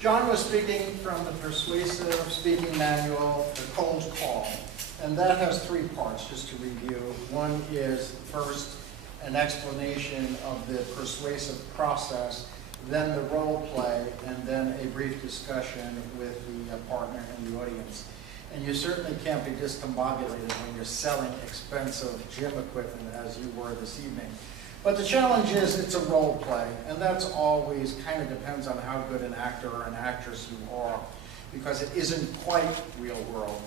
John was speaking from the Persuasive Speaking Manual, The Cold Call, and that has three parts, just to review. One is, first, an explanation of the persuasive process, then the role play, and then a brief discussion with the partner and the audience. And you certainly can't be discombobulated when you're selling expensive gym equipment as you were this evening. But the challenge is it's a role play, and that's always kind of depends on how good an actor or an actress you are, because it isn't quite real world.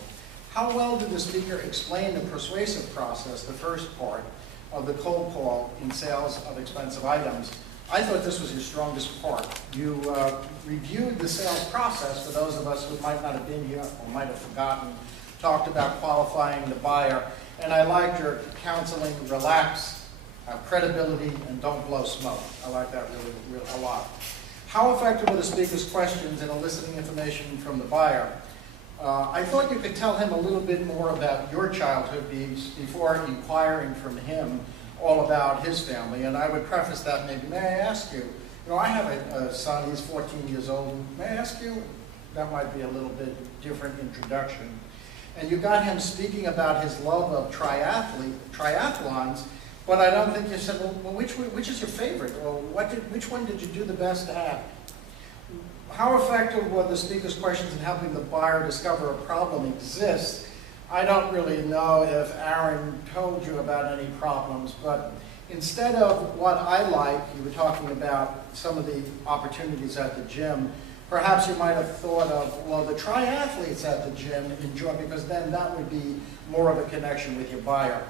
How well did the speaker explain the persuasive process, the first part of the cold call in sales of expensive items? I thought this was your strongest part. You reviewed the sales process for those of us who might not have been here or might have forgotten, talked about qualifying the buyer, and I liked your counseling, relax, have credibility, and don't blow smoke. I like that really a lot. How effective were the speaker's questions in eliciting information from the buyer? I thought you could tell him a little bit more about your childhood before inquiring from him all about his family, and I would preface that maybe, may I ask you, I have a son, he's 14 years old, may I ask you? That might be a little bit different introduction. And you got him speaking about his love of triathlons, but I don't think you said, well, which is your favorite? Or which one did you do the best at? How effective were the speaker's questions in helping the buyer discover a problem exists? I don't really know if Aaron told you about any problems, but instead of what I like, you were talking about some of the opportunities at the gym, perhaps you might have thought of, well, the triathletes at the gym enjoy, because then that would be more of a connection with your buyer.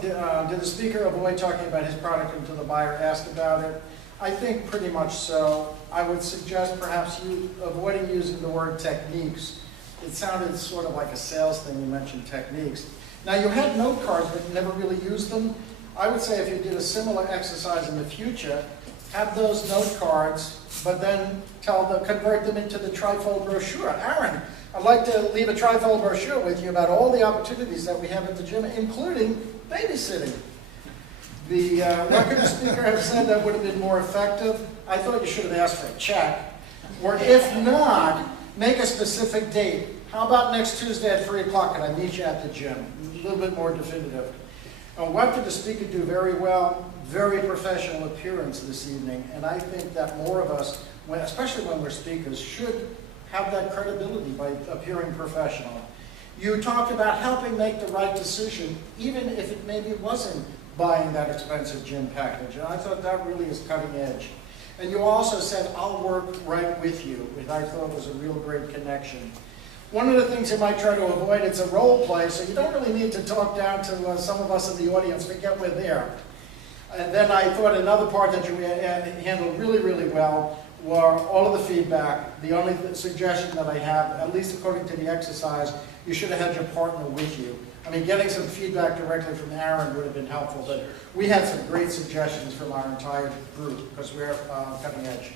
Did the speaker avoid talking about his product until the buyer asked about it? I think pretty much so. I would suggest perhaps you avoiding using the word techniques. It sounded sort of like a sales thing, you mentioned techniques. Now you had note cards, but you never really used them. I would say if you did a similar exercise in the future, have those note cards, but then convert them into the trifold brochure. Aaron, I'd like to leave a trifold brochure with you about all the opportunities that we have at the gym, including babysitting. What could the speaker have said that would have been more effective? I thought you should have asked for a check. Or if not, make a specific date. How about next Tuesday at 3 o'clock and I meet you at the gym? A little bit more definitive. What did the speaker do very well? Very professional appearance this evening. And I think that more of us, especially when we're speakers, should have that credibility by appearing professional. You talked about helping make the right decision, even if it maybe wasn't buying that expensive gym package. And I thought that really is cutting edge. And you also said, I'll work right with you, which I thought was a real great connection. One of the things you might try to avoid, it's a role play, so you don't really need to talk down to some of us in the audience, forget we're there. And then I thought another part that you handled really, really well were all of the feedback. The only suggestion that I have, at least according to the exercise, you should have had your partner with you. I mean, getting some feedback directly from Aaron would have been helpful, but we had some great suggestions from our entire group because we're cutting edge.